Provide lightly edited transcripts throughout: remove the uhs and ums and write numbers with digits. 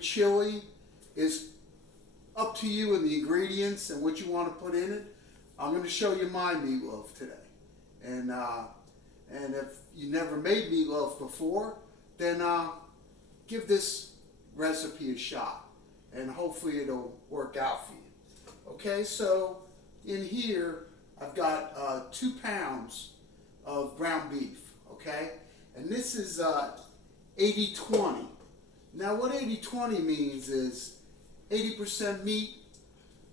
chili is up to you and the ingredients and what you want to put in it. I'm going to show you my meatloaf today. And if you never made meatloaf before, then give this recipe a shot. And hopefully it'll work out for you. Okay, so in here I've got 2 pounds of ground beef. Okay, and this is 80-20. Now what 80-20 means is 80% meat,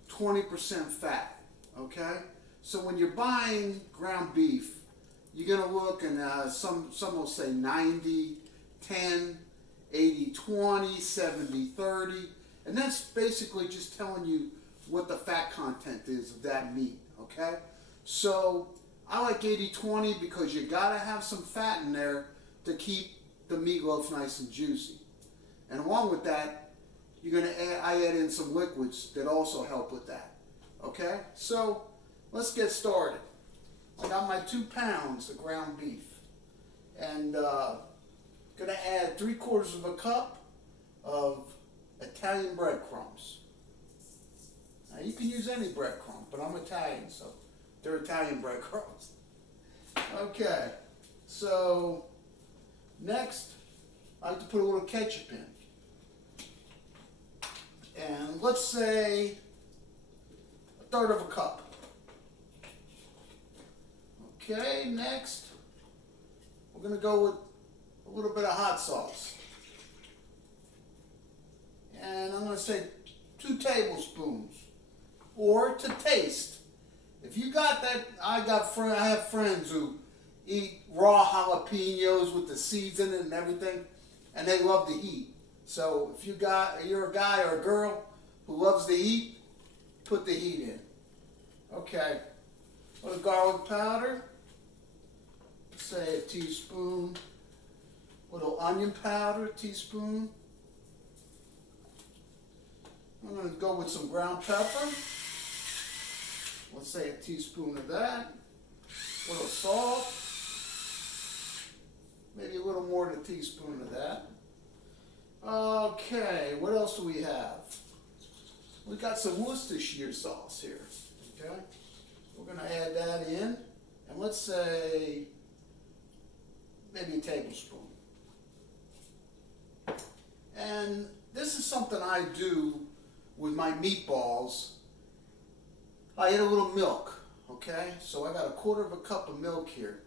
20% fat. Okay, so when you're buying ground beef, you're gonna look, and some will say 90-10, 80-20, 70-30, and that's basically just telling you what the fat content is of that meat. Okay, so I like 80-20 because you gotta have some fat in there to keep the meatloaf nice and juicy. And along with that, I add in some liquids that also help with that. Okay, so let's get started. I got my 2 pounds of ground beef, and gonna add 3/4 of a cup of Italian breadcrumbs. Now you can use any breadcrumb, but I'm Italian, so they're Italian breadcrumbs. Okay, so next I like to put a little ketchup in. And let's say 1/3 of a cup. Okay, next we're going to go with a little bit of hot sauce. And I'm going to say 2 tablespoons, or to taste. If you got that, I have friends who eat raw jalapenos with the seeds in it and everything, and they love the heat. So if you're a guy or a girl who loves the heat, put the heat in. Okay, a little garlic powder, say a teaspoon. Little onion powder, teaspoon. I'm going to go with some ground pepper. Let's say a teaspoon of that. A little salt. Maybe a little more than a teaspoon of that. Okay, what else do we have? We got some Worcestershire sauce here. Okay, we're going to add that in, and let's say maybe a tablespoon. And this is something I do with my meatballs. I add a little milk. Okay, so I got 1/4 of a cup of milk here.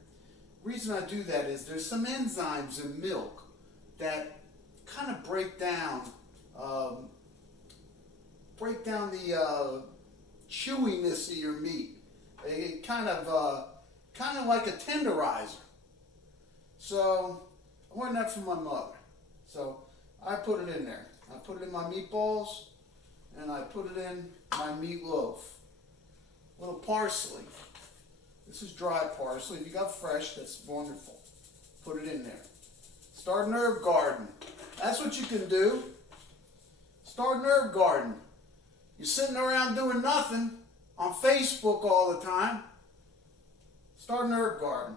The reason I do that is there's some enzymes in milk that kind of break down the chewiness of your meat. It kind of like a tenderizer. So I learned that from my mother. So I put it in there. I put it in my meatballs, and I put it in my meatloaf. A little parsley. This is dry parsley. If you got fresh, that's wonderful. Put it in there. Start an herb garden. That's what you can do. Start an herb garden. You're sitting around doing nothing on Facebook all the time. Start an herb garden.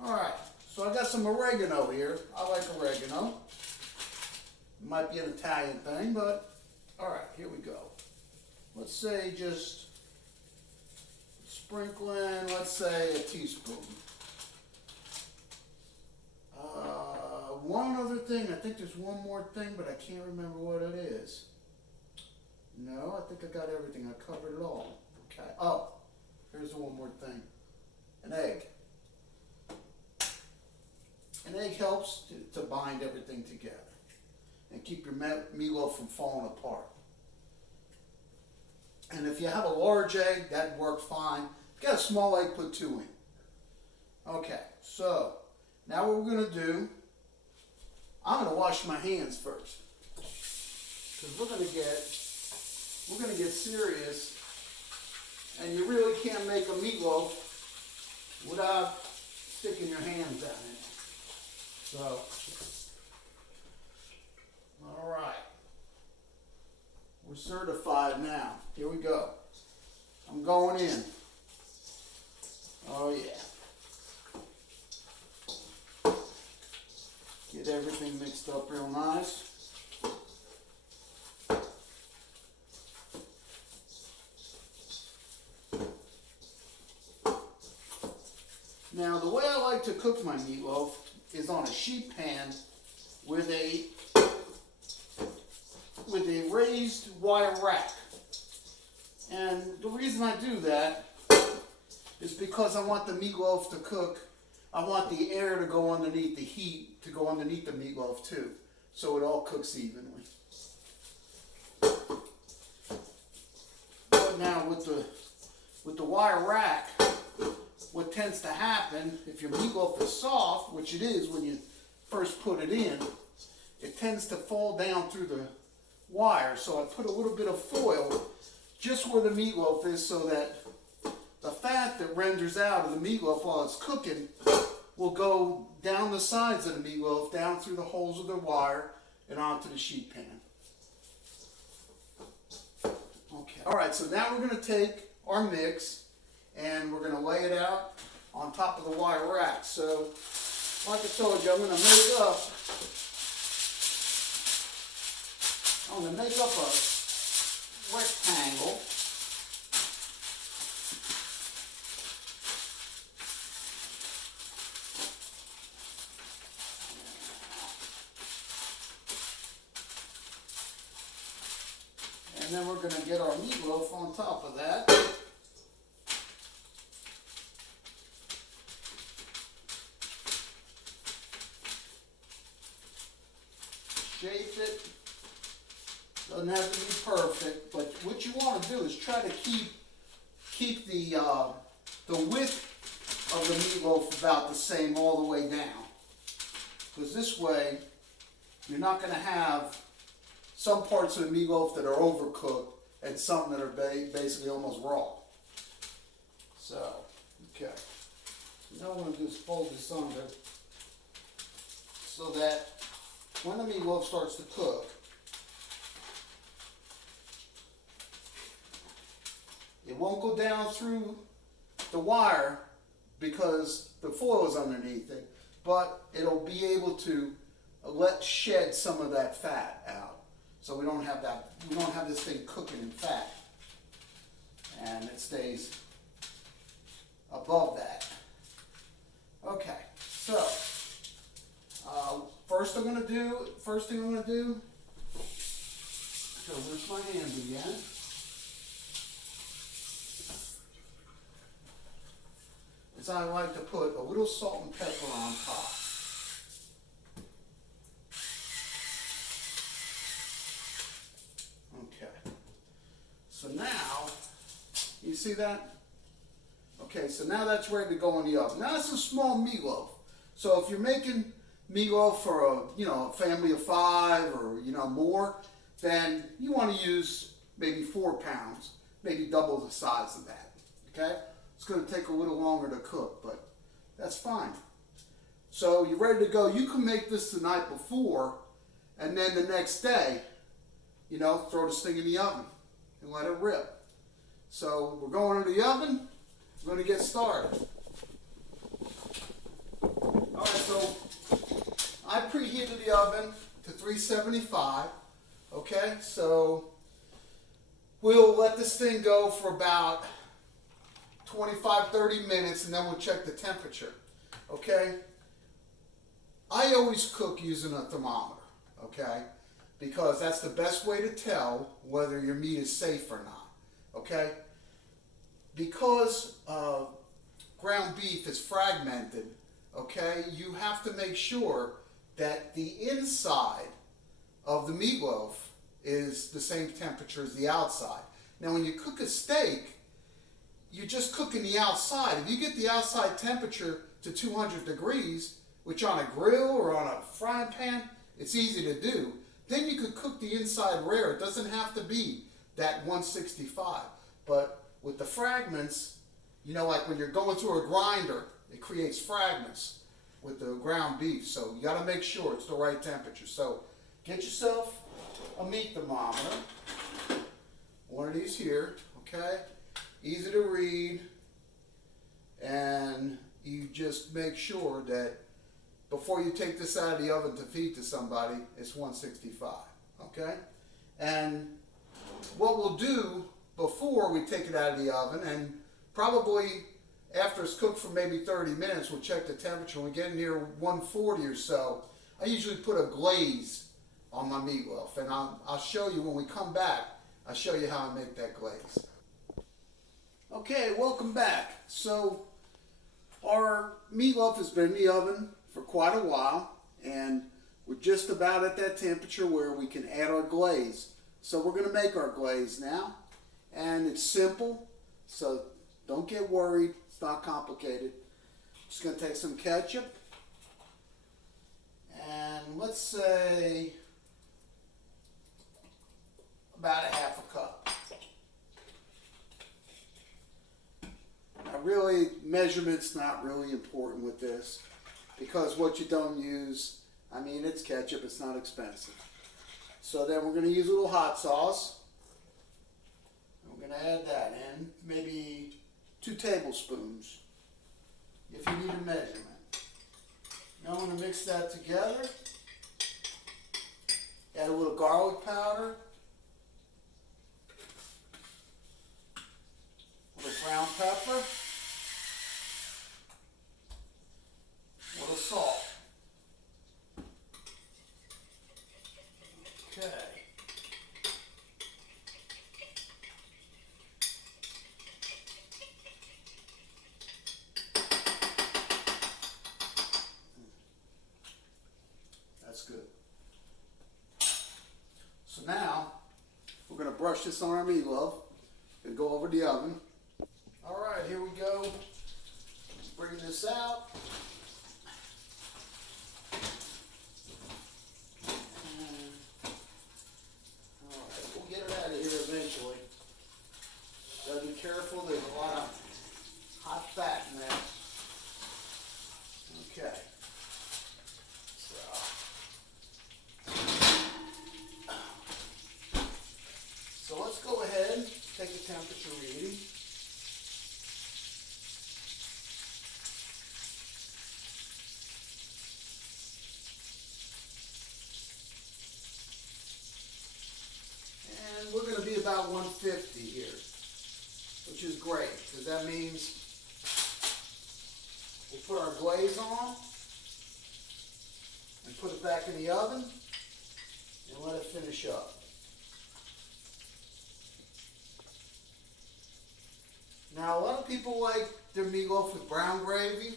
All right, so I got some oregano here. I like oregano. It might be an Italian thing, but all right, here we go. Let's say just sprinkling, let's say a teaspoon. One other thing, I think there's one more thing, but I can't remember what it is. No, I think I got everything. I covered it all. Okay. Oh, here's one more thing. An egg. An egg helps to bind everything together and keep your meatloaf from falling apart. And if you have a large egg, that works fine. If you got a small egg, put 2 in. Okay, so now what we're going to do, I'm going to wash my hands first, because we're going to get serious, and you really can't make a meatloaf without sticking your hands down in it. So, all right, we're certified now. Here we go. I'm going in. Oh yeah. Get everything mixed up real nice. like to cook my meatloaf is on a sheet pan with a raised wire rack. And the reason I do that is because I want the meatloaf to cook. I want the air to go underneath, the heat to go underneath the meatloaf too, so it all cooks evenly. But now with the wire rack, what tends to happen, if your meatloaf is soft, which it is when you first put it in, it tends to fall down through the wire. So I put a little bit of foil just where the meatloaf is so that the fat that renders out of the meatloaf while it's cooking will go down the sides of the meatloaf, down through the holes of the wire, and onto the sheet pan. Okay. All right, so now we're going to take our mix and we're going to lay it out on top of the wire rack. So, like I told you, I'm going to make up a rectangle. And then we're going to get our meatloaf on top of that. Shape it. Doesn't have to be perfect, but what you want to do is try to keep the width of the meatloaf about the same all the way down. Because this way, you're not going to have some parts of the meatloaf that are overcooked and some that are basically almost raw. So, okay. Now I'm going to just fold this under so that when the meatloaf starts to cook, it won't go down through the wire because the foil is underneath it, but it'll be able to shed some of that fat out. So we don't have this thing cooking in fat, and it stays above that. Okay, so first thing I'm gonna do, so where's my hand again? Is I like to put a little salt and pepper on top. So now, you see that? Okay, so now that's ready to go in the oven. Now it's a small meatloaf. So if you're making meatloaf for a family of 5 or more, then you want to use maybe 4 pounds, maybe double the size of that. Okay? It's going to take a little longer to cook, but that's fine. So you're ready to go. You can make this the night before, and then the next day, throw this thing in the oven and let it rip. So we're going into the oven. We're going to get started. All right, so I preheated the oven to 375. Okay, so we'll let this thing go for about 25-30 minutes, and then we'll check the temperature. Okay, I always cook using a thermometer. Okay, because that's the best way to tell whether your meat is safe or not. Okay, because ground beef is fragmented. Okay, you have to make sure that the inside of the meatloaf is the same temperature as the outside. Now when you cook a steak, you're just cooking the outside. If you get the outside temperature to 200 degrees, which on a grill or on a frying pan, it's easy to do, then you could cook the inside rare. It doesn't have to be that 165. But with the fragments, like when you're going through a grinder, it creates fragments with the ground beef. So you got to make sure it's the right temperature. So get yourself a meat thermometer. One of these here, okay? Easy to read. And you just make sure that before you take this out of the oven to feed to somebody, it's 165, okay? And what we'll do before we take it out of the oven, and probably after it's cooked for maybe 30 minutes, we'll check the temperature. When we get near 140 or so, I usually put a glaze on my meatloaf, and I'll show you when we come back. I'll show you how I make that glaze. Okay, welcome back. So our meatloaf has been in the oven for quite a while, and we're just about at that temperature where we can add our glaze. So we're going to make our glaze now, and it's simple, so don't get worried. It's not complicated. Just going to take some ketchup, and let's say about a half a cup. Now really, measurement's not really important with this, because what you don't use, I mean, it's ketchup, it's not expensive. So then we're going to use a little hot sauce. We're going to add that in, maybe 2 tablespoons, if you need a measurement. Now I'm going to mix that together. Add a little garlic powder. A little brown pepper. A little salt. Okay. That's good. So now we're going to brush this on our meatloaf and go over the oven. All right, here we go. Let's bring this out. Gotta be careful, there's a lot of hot fat in there. Okay. So let's go ahead and take a temperature reading. And we're going to be about 150 here, which is great, because that means we'll put our glaze on and put it back in the oven and let it finish up. Now, a lot of people like their meatloaf with brown gravy,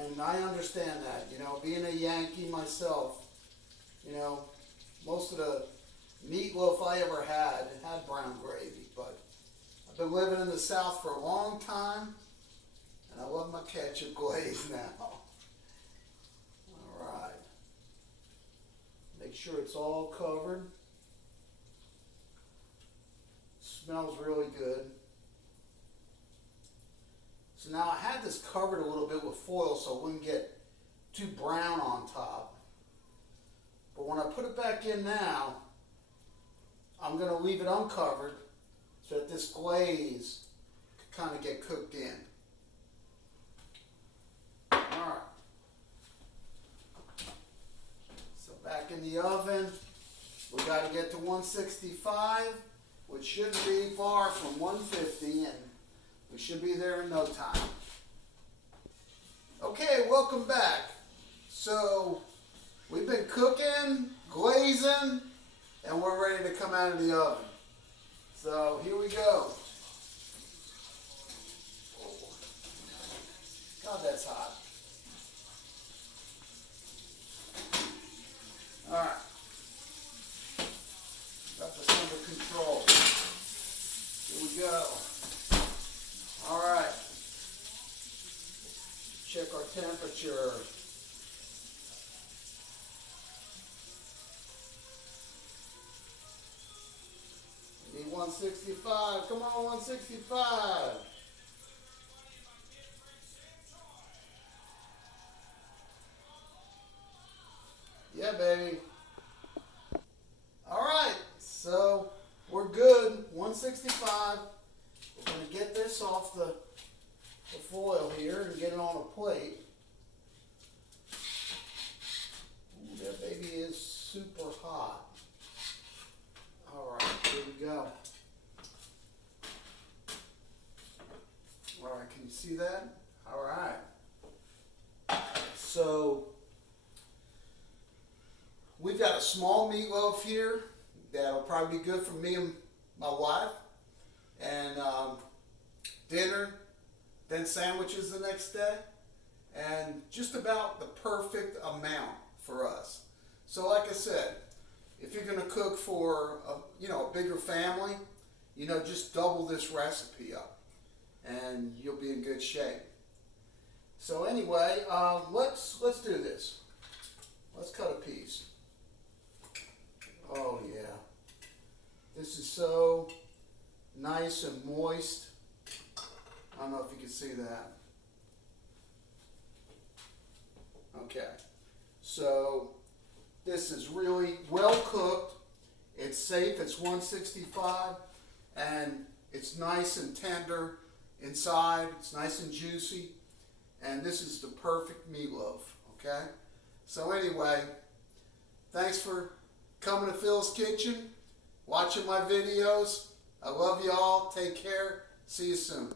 and I understand that. You know, being a Yankee myself, you know, most of the meatloaf I ever had brown gravy, but I've been living in the South for a long time, and I love my ketchup glaze now. All right. Make sure it's all covered. Smells really good. So now I had this covered a little bit with foil so it wouldn't get too brown on top. But when I put it back in now, I'm going to leave it uncovered so that this glaze can kind of get cooked in. All right. So back in the oven, we got to get to 165, which shouldn't be far from 150, and we should be there in no time. Okay, welcome back. So we've been cooking, glazing, and we're ready to come out of the oven. So here we go. Oh. God, that's hot. All right. Got this under control. Here we go. All right. Check our temperature. We need 165. Come on, 165. Yeah, baby. All right. So we're good. 165. We're going to get this off the foil here and get it on a plate. Ooh, that baby is super hot. All right, here we go. All right, can you see that? So we've got a small meatloaf here that'll probably be good for me and my wife, and dinner, then sandwiches the next day, and just about the perfect amount for us. So like I said, if you're going to cook for a bigger family, just double this recipe up and you'll be in good shape. So anyway, let's do this. Let's cut a piece. Oh yeah, this is so nice and moist. I don't know if you can see that. Okay, so this is really well cooked. It's safe, it's 165, and it's nice and tender inside. It's nice and juicy, and this is the perfect meatloaf, okay? So anyway, thanks for coming to Phil's Kitchen, watching my videos. I love you all. Take care. See you soon.